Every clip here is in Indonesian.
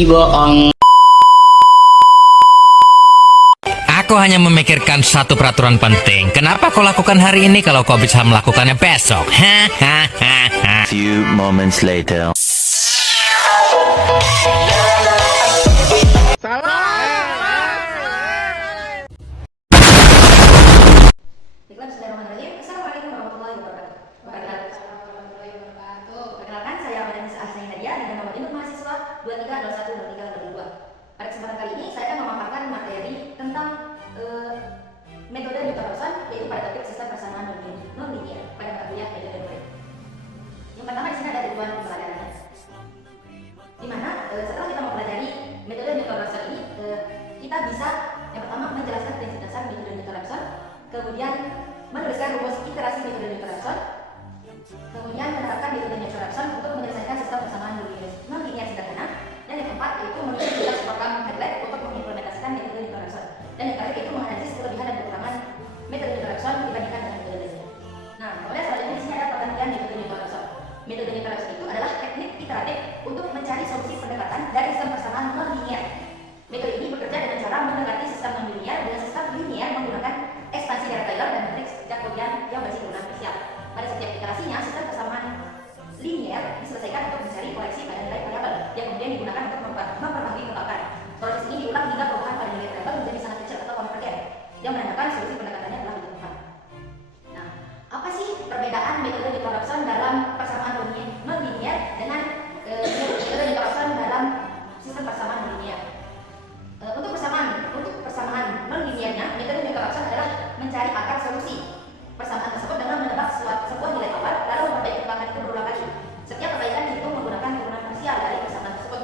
bohong. Aku hanya memikirkan satu peraturan penting. Kenapa kau lakukan hari ini kalau kau bisa melakukannya besok? Hahaha. Few moments later. Bismillahirrahmanirrahim. Assalamualaikum warahmatullahi wabarakatuh. Perkenalkan, saya Madani Ahsani Nadia dengan nomor induk mahasiswa 23010322. Pada kesempatan kali ini saya akan memaparkan materi tentang metode Newton Raphson, yaitu pada topik sistem persamaan non-linear pada mata kuliah metode numerik. Yang pertama di sini ada tujuan pembelajarannya, di mana setelah kita mempelajari metode Newton Raphson ini, kita bisa yang pertama menjelaskan prinsip dasar metode Newton Raphson, kemudian menuliskan rumus iterasi metode Newton Raphson, kemudian menerapkan metode Newton Raphson untuk menyelesaikan sistem persamaan non-linear sederhana, dan yang keempat yaitu menulis tugas program Padlet untuk mengimplementasikan metode Newton Raphson, dan yang terakhir yaitu menganalisis kelebihan dan kekurangan metode Newton Raphson dibandingkan dengan metode lainnya. Nah, kemudian selanjutnya di sini ada pengertian metode Newton Raphson. Metode Newton Raphson itu adalah teknik iteratif untuk mencari solusi pendekatan dari sistem persamaan non-linear. Metode ini bekerja dengan cara mendekati sistem non-linear dengan sistem linear menggunakan ekspansi dari Taylor dan matriks Jacobian yang bersih ulang spesial. Pada setiap iterasinya, sistem persamaan linear diselesaikan untuk mencari koleksi pada nilai variabel yang kemudian digunakan untuk memperbaiki totalkan. Proses ini diulang hingga perubahan pada nilai variabel menjadi sangat kecil atau konvergen, yang menandakan solusi pendekatannya telah ditemukan. Nah, apa sih perbedaan metode Newton Raphson dalam persamaan non-linear dengan metode Newton Raphson dalam sistem persamaan non-linear? Untuk persamaan non-linearnya, metode Newton Raphson adalah mencari akar solusi persamaan tersebut dengan menebak sebuah nilai awal lalu memperbaiki kembangan itu berulang kali. Setiap perbaikan dihitung menggunakan turunan parsial dari persamaan tersebut.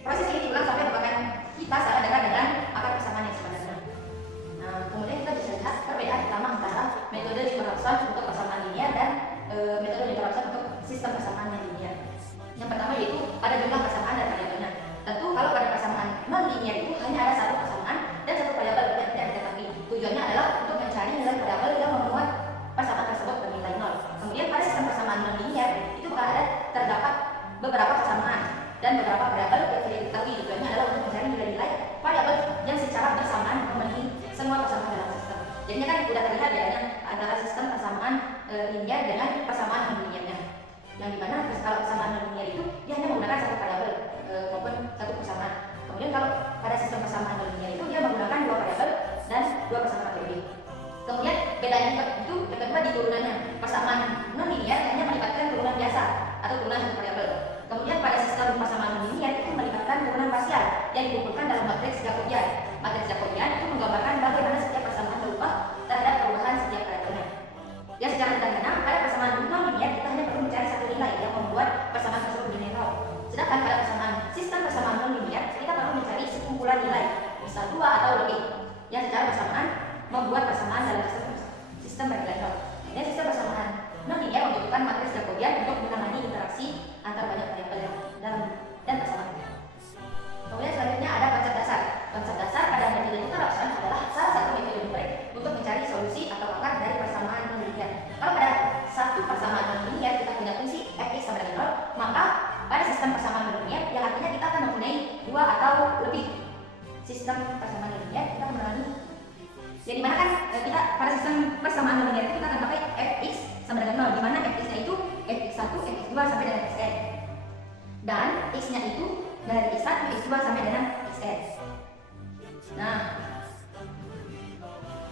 Proses ini diulang sampai merupakan kita sama dengan akar persamaan yang sebenarnya. Nah, kemudian kita bisa lihat perbedaan utama antara metode Newton Raphson untuk persamaan linear dan metode Newton Raphson untuk sistem persamaan non linear. Yang pertama yaitu pada jumlah persamaan dan variabelnya. Tentu kalau pada persamaan non-linear itu hanya ada satu persamaan dan satu variabel yang tidak ditetapi. Tujuannya adalah untuk mencari nilai variabel yang membuat persamaan tersebut bernilai 0. Kemudian pada sistem persamaan non-linear itu terdapat beberapa persamaan dan beberapa variabel yang tidak diketahui. Tujuannya adalah untuk mencari nilai-nilai variabel yang secara bersamaan memenuhi semua persamaan dalam sistem. Jadinya kan sudah terlihat bedanya antara sistem persamaan linear dengan persamaan non-linearnya. Yang dimana kalau persamaan non-linear itu dia hanya menggunakan satu variabel maupun satu persamaan. Kemudian kalau pada sistem persamaan non-linear itu dia menggunakan dua variabel dan dua persamaan atau lebih. Kemudian bedanya itu yang kedua di turunannya. Persamaan non-linear hanya melibatkan turunan biasa atau turunan satu variabel. Kemudian pada sistem persamaan non-linear itu melibatkan turunan parsial yang dikumpulkan dalam matriks Jacobian. Matriks Jacobian itu menggambarkan bagaimana setiap persamaan berubah terhadap perubahan setiap variabelnya. Ya, secara sederhana pada persamaan non-linear kita hanya perlu mencari satu nilai yang membuat persamaan tersebut bernilai 0. Sedangkan pada sistem persamaan non-linear kita perlu mencari sekumpulan nilai, bisa 2 atau lebih, yang secara bersamaan membuat persamaan dalam sistem bernilai 0. Dan sistem persamaan non-linear membutuhkan matriks Jacobian untuk menangani interaksi antar banyak variabel dan persamaan. Kemudian selanjutnya ada konsep dasar. Konsep dasar pada metode Newton Raphson adalah salah satu metode numerik untuk mencari solusi atau akar dari persamaan non-linear. Kalau pada satu persamaan non-linear kita punya fungsi fx sama dengan 0, maka pada sistem persamaan non-linear yang artinya kita akan mempunyai 2 atau lebih sistem persamaan linear kita akan mengalami. Jadi dimana kan kita pada sistem persamaan non-linear itu kita akan pakai fx sama dengan 0, di mana fx-nya itu fx1, fx2 sampai dengan xn. Dan x-nya itu dari x1, x2 sampai dengan xn. Nah,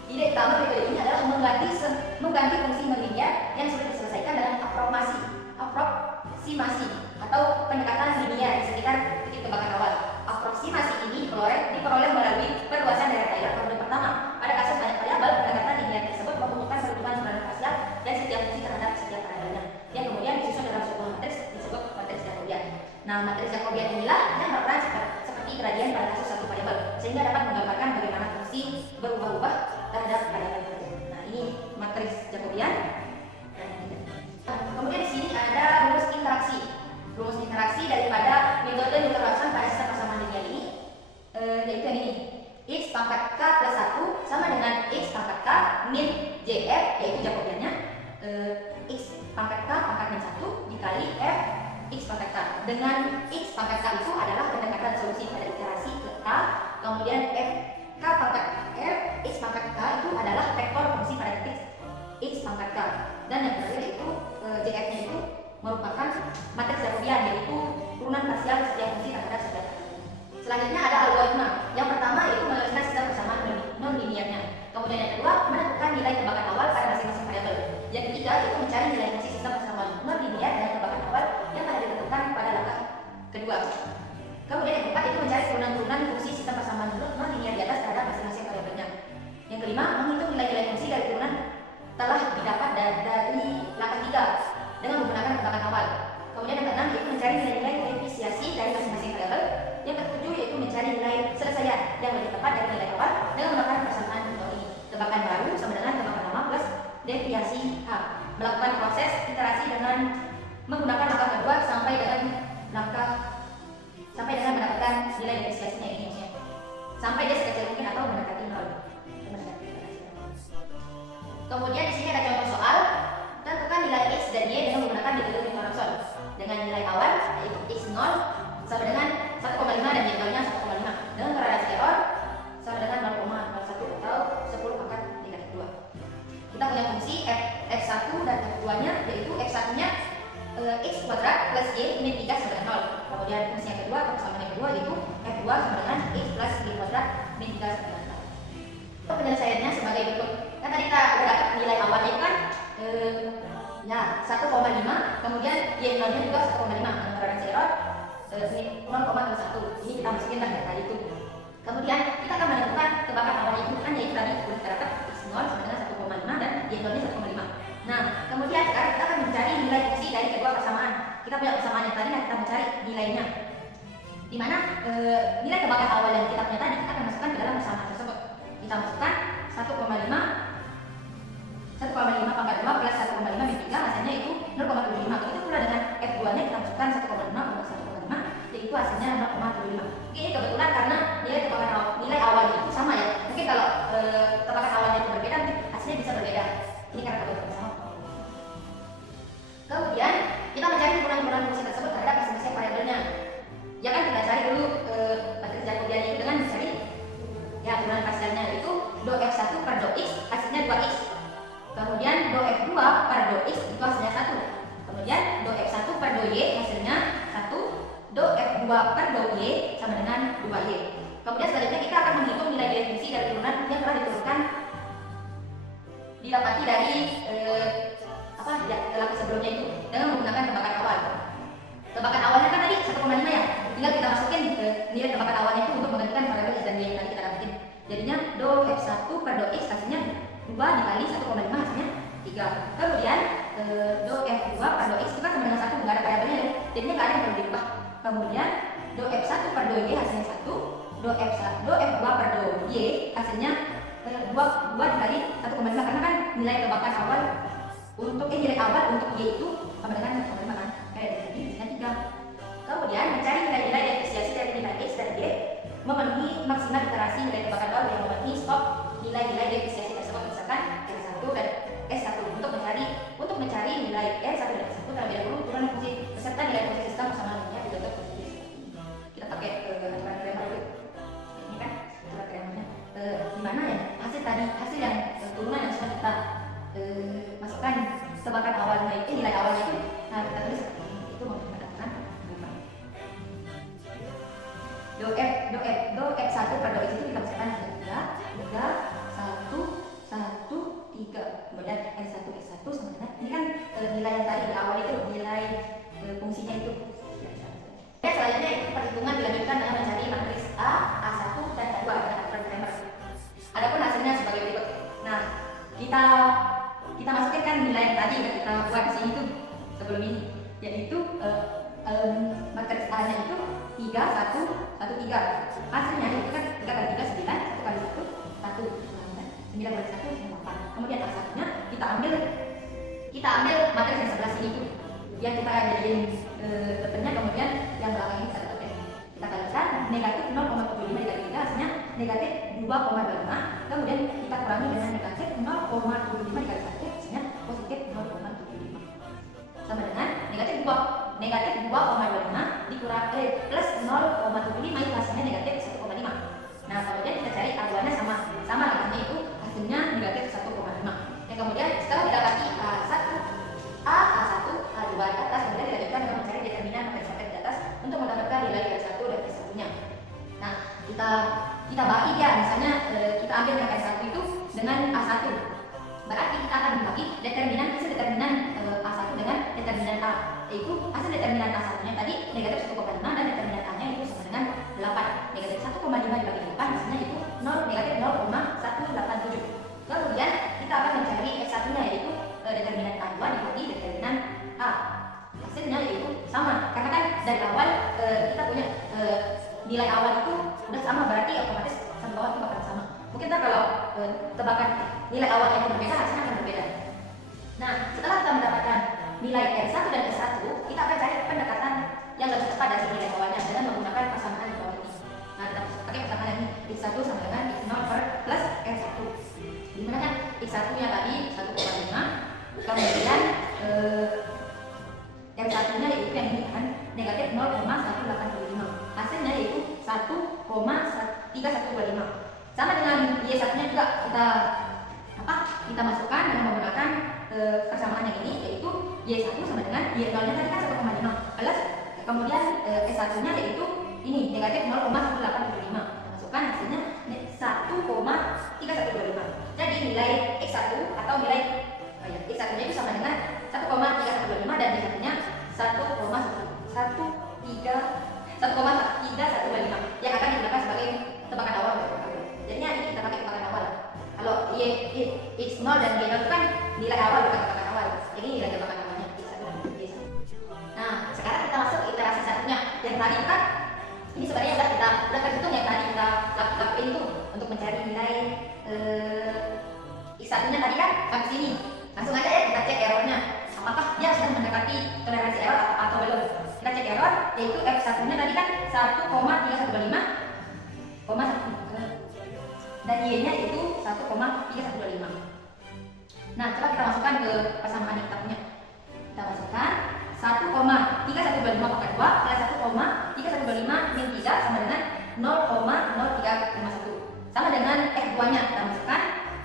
ide utama metode ini adalah mengganti fungsi non-linear yang sulit diselesaikan dengan aproksimasi atau pendekatan linear di sekitar titik tembakan awal. Aproksimasi ini diperoleh melalui perluasan daerah Taylor periode pertama. Pada kasus banyak variabel, pendekatan linear tersebut membutuhkan perhitungan turunan parsial dan setiap fungsi terhadap setiap variabelnya, yang kemudian disusun dalam sebuah matriks disebut matriks Jacobian. Nah, matriks Jacobian inilah yang berperan seperti gradien pada kasus satu variabel, sehingga dapat menggambarkan bagaimana fungsi berubah-ubah terhadap variabel tersebut. Nah, ini matriks Jacobian. Kemudian di sini ada rumus interaksi. Rumus interaksi daripada metode Newton Raphson pada sistem persamaan linear ini, yaitu yang ini. X pangkat K plus 1 sama dengan X pangkat K min JF, yaitu Jacobiannya. X pangkat K pangkat min 1 dikali F X dengan X pangkat K itu adalah pendekatan solusi pada iterasi ke K. Kemudian F K pangkat R X pangkat K itu adalah vektor fungsi pada titik X pangkat K. Dan yang terakhir itu JF-nya itu merupakan matriks Jacobian, yaitu turunan parsial setiap fungsi terhadap sebelah. Selanjutnya ada algoritma. Yang pertama yaitu menuliskan sistem persamaan non-linearnya. Kemudian yang kedua, menentukan nilai tebakan awal pada masing-masing variabel. Yang ketiga yaitu mencari nilai fungsi sistem persamaan non-linear dan tebakan awal yang telah ditentukan pada langkah kedua. Kemudian yang keempat itu mencari turunan-turunan fungsi sistem persamaan non-linear di atas terhadap masing-masing variabelnya. Yang kelima, menghitung nilai-nilai fungsi dari turunan telah didapat dari langkah tiga dengan menggunakan tebakan awal. Kemudian yang keenam yaitu mencari nilai-nilai koefisiasi dari masing-masing variabel. Yang ketujuh yaitu mencari nilai selesaian yang lebih tepat dari nilai awal dengan melakukan persamaan ini. Tebakan baru sama dengan tebakan lama plus deviasi H. Melakukan proses iterasi dengan menggunakan langkah kedua sampai dengan mendapatkan nilai deviasinya ini maksudnya. Sampai dia sekecil mungkin atau mendekati 0. Kemudian di sini ada contoh soal. Tentukan nilai X dan Y dengan menggunakan determinan Thorson. Dengan nilai awal yaitu X0 sama dengan 1,5 dan Y-nya 1,5. Dengan gradasi error sama dengan 0,01 atau 10 pangkat negatif 2. Kita punya fungsi f1 dan f2-nya, yaitu f1-nya x kuadrat plus y min 3 sama dengan 0. Kemudian fungsi yang kedua atau persamaan yang kedua yaitu f2 sama dengan x plus y kuadrat min 3 sama dengan 0. Penyelesaiannya sebagai berikut. Kan tadi kita udah dapat nilai awalnya itu kan 1,5, kemudian y0-nya juga 1,5 dengan gradasi error 0,01. Ini kita masukin data itu. Kemudian kita akan menentukan tebakan awalnya itu kan yaitu tadi sudah kita dapat x0 sama dengan 1,5 dan y0-nya 1,5. Nah, kemudian sekarang kita akan mencari nilai fungsi dari kedua persamaan. Kita punya persamaan yang tadi, nah kita mencari nilainya. Di mana nilai tebakan awal yang kita punya tadi kita akan masukkan ke dalam persamaan tersebut. Kita masukkan 1,5 pangkat 2 plus 1,5 min 3 hasilnya itu 0,75. Begitu pula dengan F2-nya kita masukkan 1,5 plus 1,5 yaitu hasilnya 0,75. Ini kebetulan karena nilai awalnya itu sama ya. Mungkin kalau tebakan awalnya itu berbeda, hasilnya bisa berbeda. Ini karena kebetulan sama. Kemudian kita mencari turunan-turunan fungsi tersebut terhadap masing-masing variabelnya. Ya kan kita cari dulu matriks Jacobian itu dengan mencari ya turunan parsialnya itu do f1 per do x hasilnya 2x. Kemudian do f2 per do x itu hasilnya 1. Kemudian do f1 per do y hasilnya 1. Do f2 per do y sama dengan 2y. Kemudian selanjutnya kita akan menghitung nilai fungsi dari turunan yang telah diturunkan didapati dari langkah sebelumnya itu dengan menggunakan tebakan awal. Tebakan awalnya kan tadi 1,5 ya. Tinggal kita masukin nilai tebakan awalnya itu untuk menggantikan variabel x dan y yang tadi kita dapetin. Jadinya do f1 per do x hasilnya 2 dikali 1,5 hasilnya 3. Kemudian do f2 per do x itu kan sama dengan 1, nggak ada variabelnya ya. Jadinya nggak ada yang perlu dirubah. Kemudian do f1 per do y hasilnya 1. Do f2 per do y hasilnya 2 dikali 1,5 karena kan nilai tebakan awal untuk nilai awal untuk y itu sama dengan 1,5 kan. Kayak tadi hasilnya 3. Kemudian mencari nilai-nilai deviasi dari nilai x dan y memenuhi maksimal iterasi nilai tebakan awal yang memenuhi stop nilai-nilai deviasi tersebut, misalkan R1 dan S1. Untuk mencari nilai R1 dan S1 terlebih dahulu turunan fungsi beserta nilai fungsi sistem persamaan linear dibentuk fungsi. Kita pakai aturan Cramer dulu. Ini kan aturan Cramernya. Gimana ya hasil yang turunan yang sudah kita masukkan tebakan awalnya itu nilai awalnya itu. Nah kita tulis seperti ini. Itu menggunakan aturan Cramer. Do F1 per do X itu kita masukkan 3, 1, kemudian S1 sama dengan ini kan nilai yang tadi di awal itu nilai fungsinya itu. Dan selanjutnya itu perhitungan dilanjutkan dengan mencari matriks A1 dan A2 dengan aturan Cramer. Adapun hasilnya sebagai berikut. Nah, kita masukkan kan nilai yang tadi yang kita buat di sini tuh sebelum ini, yaitu matriks A-nya itu 3, 1, 1, 3. Hasilnya itu kan 3 kali 3 9, 1 kali 1 1. 9 kali 1 8. Kemudian A1-nya kita ambil matriks yang sebelah sini tuh. Yang kita jadiin depannya, kemudian yang belakang ini kita dapetin. Kita kalikan negatif 0,75 dikali 3 hasilnya negatif 2,25. Kemudian kita kurangi dengan negatif 0,75 dikali 1 hasilnya positif 0,75. Sama dengan negatif 2,25 A. Hasilnya yaitu sama, karena kan dari awal kita punya nilai awal itu udah sama, berarti otomatis sama bawah itu bakal sama. Mungkin ntar kalau tebakan nilai awal yang berbeda, hasilnya akan berbeda. Nah, setelah kita mendapatkan nilai R1 dan S1, kita akan cari pendekatan yang lebih tepat dari nilai awalnya dengan menggunakan pasangan di bawah ini. Nah, kita pakai pasangan ini, X1 sama dengan X0 per plus R1. Dimana kan X1 nya tadi 1,5, kemudian R1 nya yaitu yang ini kan negatif 0,185. Hasilnya yaitu 1,3125. Sama dengan Y1 nya juga kita masukkan dengan menggunakan persamaan yang ini, yaitu Y1 sama dengan Y0 nya tadi kan 1,5 plus kemudian S1 nya yaitu ini negatif 0,1875. Masukkan hasilnya 1,3125. Jadi nilai X1 atau nilai X1 nya itu sama dengan 1,3125 dan Y1 nya 1,3125 yang akan digunakan sebagai tebakan awal. Jadinya ini kita pakai tebakan awal. Kalau X0 dan Y0 itu kan nilai awal bukan tebakan awal. Jadi nilai tebakan awalnya X1 dan Y1. Nah, sekarang kita masuk ke iterasi selanjutnya. Yang tadi kan ini sebenarnya udah terhitung yang tadi kita lakukan itu untuk mencari nilai X1 nya tadi kan sampai sini. Langsung aja ya kita cek errornya. Apakah dia sudah mendekati toleransi error atau belum? Kita cek error, yaitu F1 nya tadi kan 1,315, dan Y nya itu 1,315. Nah, coba kita masukkan ke persamaan yang kita punya. Kita masukkan 1,3125 pangkat 2 plus 1,3125 min 3 sama dengan 0,0351. Sama dengan F2 nya kita masukkan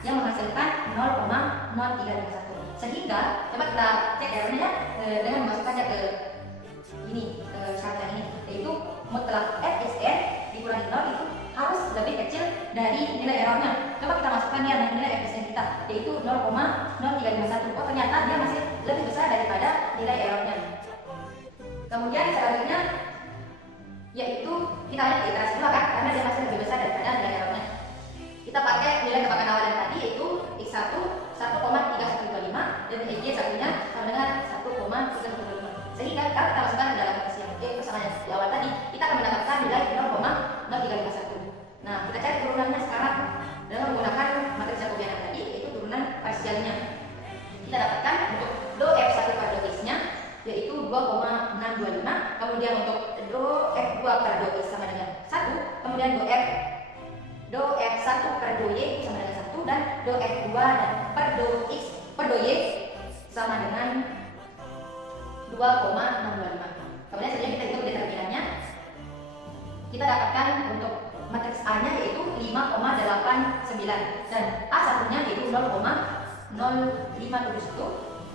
yang menghasilkan 0,0351. Sehingga coba kita cek errornya ya dengan memasukkannya ke ini, ke syarat ini, yaitu mutlak F is N dikurangi 0 itu harus lebih kecil dari nilai errornya. Coba kita masukkan ya nilai F is N kita, yaitu 0,0351. Oh, ternyata dia masih lebih besar daripada nilai errornya. Kemudian selanjutnya yaitu kita lihat di iterasi dua kan, karena dia masih lebih besar daripada nilai errornya. Kita pakai nilai tebakan awal yang tadi, yaitu X1 1,3125 dan Y1 nya sama dengan 1,3125. Sehingga kalau kita masukkan ke dalam pasangan yang di awal tadi, kita akan mendapatkan nilai 0,0351. Nah, kita cari turunannya sekarang dengan menggunakan matriks Jacobian yang tadi, yaitu turunan parsialnya. Kita dapatkan untuk do F1 per do X nya yaitu 2,625, kemudian untuk do F2 per do X sama dengan 1, kemudian do F1 per do Y sama dengan 1, dan do F2 dan per do X per do Y sama dengan 2,625. Kemudian selanjutnya kita hitung determinannya. Kita dapatkan untuk matriks A nya yaitu 5,89 dan A1 nya yaitu 0,0571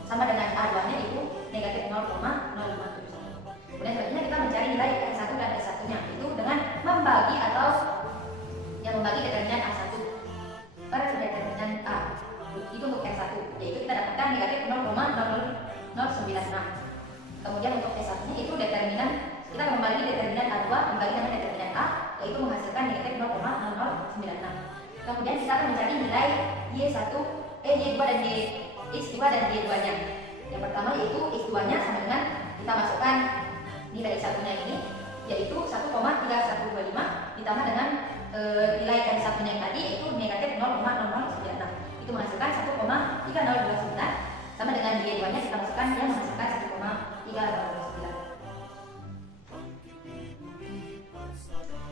sama dengan A2 nya yaitu negatif 0,0571. Kemudian selanjutnya kita mencari nilai R1 dan S1 nya itu dengan membagi determinan A1 per determinan A itu untuk R1, yaitu kita dapatkan negatif 0,0096. Kemudian untuk S1 nya itu determinan, kita membagi determinan A2 membagi dengan determinan A, yaitu menghasilkan negatif 0,0096. Kemudian kita akan mencari nilai Y2 dan X2 dan Y2 nya. Yang pertama yaitu X2 nya sama dengan, kita masukkan nilai X1 nya ini yaitu 1,3125 ditambah dengan nilai R1 nya yang tadi yaitu negatif 0,0096. Itu menghasilkan 1,3029 sama dengan Y2 nya kita masukkan yang menghasilkan 1,389.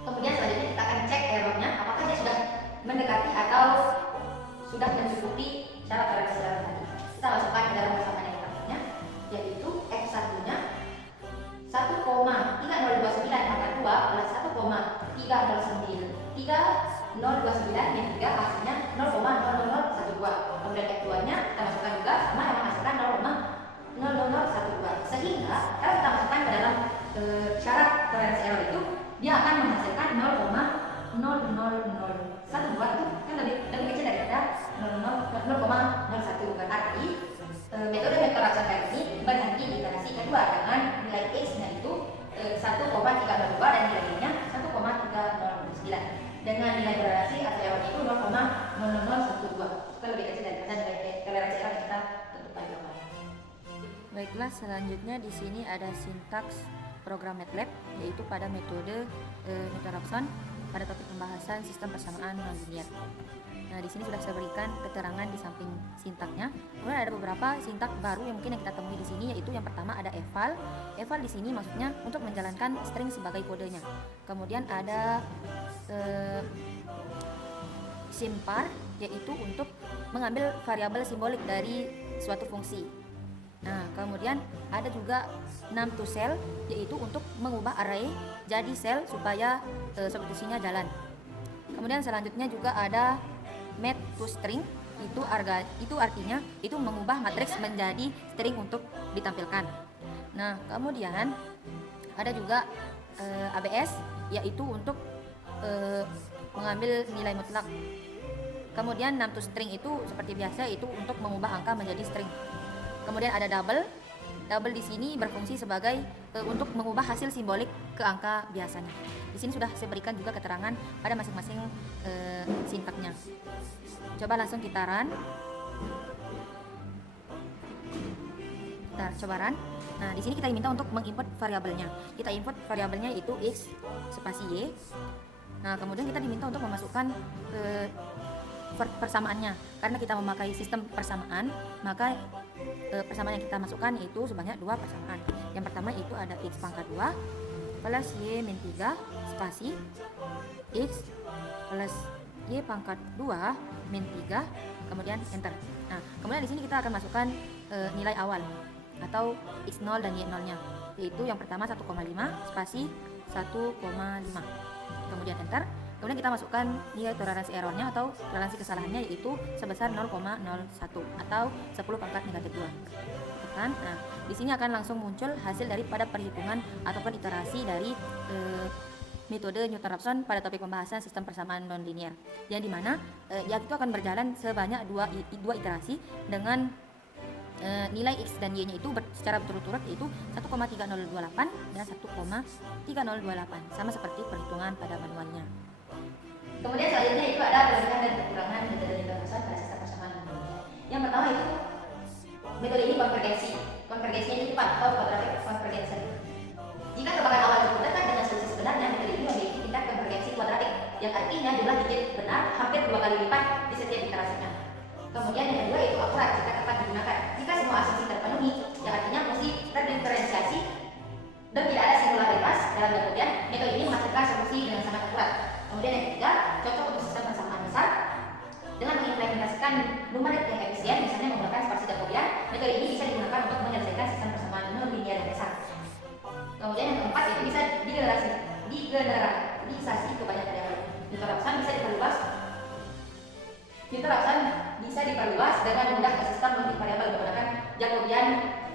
Kemudian selanjutnya kita akan cek errornya apakah dia sudah mendekati atau sudah mencukupi syarat toleransi error tadi. Kita masukkan ke dalam persamaan yang kita punya, yaitu F1 nya 1,3029 pangkat 2 plus 1,3029 min 3 hasilnya 0,0012. Kemudian F2 nya kita masukkan juga sama yang menghasilkan 0,0012. Sehingga kalau kita masukkan ke dalam syarat toleransi error itu, dia akan menghasilkan 0,0012 itu kan lebih kecil daripada 0,01. Berarti metode vektor rasional ini berhenti di iterasi kedua dengan nilai X nya itu 1,302 dan nilai Y nya 1,309 dengan nilai toleransi atau error itu 0,0012. Itu lebih kecil daripada nilai toleransi error yang kita tentukan di awal. Baik. Baiklah, selanjutnya di sini ada sintaks program MATLAB, yaitu pada metode Newton Raphson pada topik pembahasan sistem persamaan nonlinear. Nah, di sini sudah saya berikan keterangan di samping sintaknya. Kemudian ada beberapa sintak baru yang mungkin yang kita temui di sini, yaitu yang pertama ada eval. Eval di sini maksudnya untuk menjalankan string sebagai kodenya. Kemudian ada simpar, yaitu untuk mengambil variabel simbolik dari suatu fungsi. Nah, kemudian ada juga num to cell, yaitu untuk mengubah array jadi sel supaya substitusinya jalan. Kemudian selanjutnya juga ada map to string, itu artinya itu mengubah matriks menjadi string untuk ditampilkan. Nah, kemudian ada juga ABS, yaitu untuk mengambil nilai mutlak. Kemudian num to string itu seperti biasa, itu untuk mengubah angka menjadi string. Kemudian ada double. Double di sini berfungsi sebagai untuk mengubah hasil simbolik ke angka biasanya. Di sini sudah saya berikan juga keterangan pada masing-masing sintaknya. Coba langsung kita run. Coba run. Nah, di sini kita diminta untuk menginput variabelnya. Kita input variabelnya yaitu x spasi y. Nah, kemudian kita diminta untuk memasukkan persamaannya. Karena kita memakai sistem persamaan, maka persamaan yang kita masukkan itu sebanyak 2 persamaan. Yang pertama itu ada x pangkat 2 plus y min 3 spasi x plus y pangkat 2 min 3, kemudian enter. Nah, kemudian di sini kita akan masukkan nilai awal atau x0 dan y0 nya, yaitu yang pertama 1,5 spasi 1,5, kemudian enter. Kemudian kita masukkan nilai toleransi errornya atau toleransi kesalahannya, yaitu sebesar 0,01 atau 10 pangkat negatif 2. Tekan. Nah, di sini akan langsung muncul hasil daripada perhitungan ataupun iterasi dari metode Newton Raphson pada topik pembahasan sistem persamaan nonlinear. Yang dimana itu akan berjalan sebanyak dua iterasi dengan nilai x dan y nya itu secara berturut-turut, yaitu 1,3028 dan 1,3028, sama seperti perhitungan pada manualnya. Kemudian selanjutnya itu ada kelebihan dan kekurangan metode Newton Raphson pada sistem persamaan nonlinear. Yang pertama itu metode ini konvergensi. Konvergensinya itu cepat atau quadratic convergence. Jika tebakan awal cukup dekat dengan solusi sebenarnya, metode ini memiliki tingkat konvergensi kuadratik, yang artinya jumlah digit benar hampir 2 kali lipat di setiap iterasinya. Kemudian yang kedua itu akurat jika tepat digunakan. Jika semua asumsi terpenuhi, yang artinya fungsi terdiferensiasi dan tidak ada singularitas dalam jawaban, metode ini menghasilkan solusi dengan sangat akurat. Kemudian yang ketiga, cocok untuk sistem persamaan besar dengan mengimplementasikan numerik yang efisien, misalnya menggunakan spasi Jacobian. Metode ini bisa digunakan untuk menyelesaikan sistem persamaan nonlinear yang besar. Kemudian yang keempat itu bisa digeneralisasi ke banyak variabel. Newton Raphson bisa diperluas dengan mudah ke sistem multivariabel menggunakan Jacobian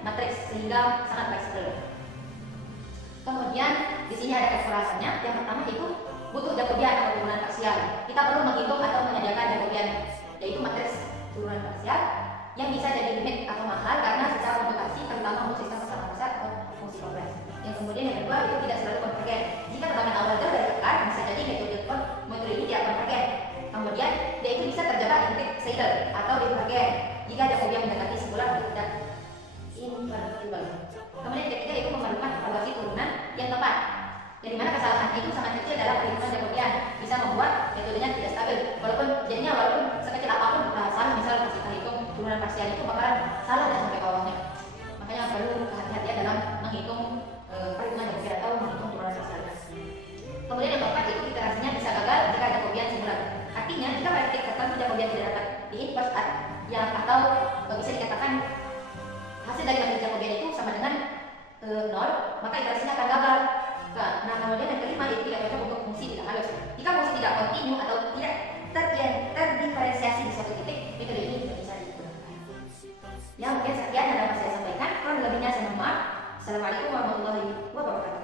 matriks sehingga sangat fleksibel. Kemudian di sini ada kekerasannya. Yang pertama itu butuh Jacobian atau turunan parsial. Kita perlu menghitung atau menyediakan Jacobian, yaitu matriks turunan parsial yang bisa jadi limit atau mahal karena secara komputasi, terutama untuk sistem persamaan besar atau fungsi kompleks. Yang kemudian yang kedua itu tidak selalu konvergen. Jika tebakan awal jauh dari akar, bisa jadi metode ini tidak konvergen. Kemudian dia itu bisa terjebak di titik saddle atau divergen jika Jacobian mendekati singular atau tidak invertible. Kemudian yang ketiga itu memerlukan evaluasi turunan yang tepat, dari mana kesalahan itu sangat kecil dalam perhitungan Jacobian bisa membuat metodenya tidak stabil. Walaupun sekecil apapun salah, misal kita hitung turunan parsial itu bakalan salah dan sampai ke bawahnya. Makanya perlu kehati-hatian dalam menghitung perhitungan Jacobian atau menghitung turunan parsial. Kemudian yang keempat itu iterasinya bisa gagal jika Jacobian singular. Artinya jika pada titik tertentu Jacobian tidak dapat diinverse atau bisa dikatakan hasil dari matriks Jacobian itu sama dengan 0, maka iterasinya akan gagal. Nah, kemudian yang kelima itu tidak cocok untuk fungsi tidak halus. Jika fungsi tidak kontinu atau tidak terdiferensiasi di suatu titik, metode ini tidak bisa digunakan. Ya, mungkin sekian yang dapat saya sampaikan. Kurang lebihnya saya mohon maaf. Assalamualaikum warahmatullahi wabarakatuh.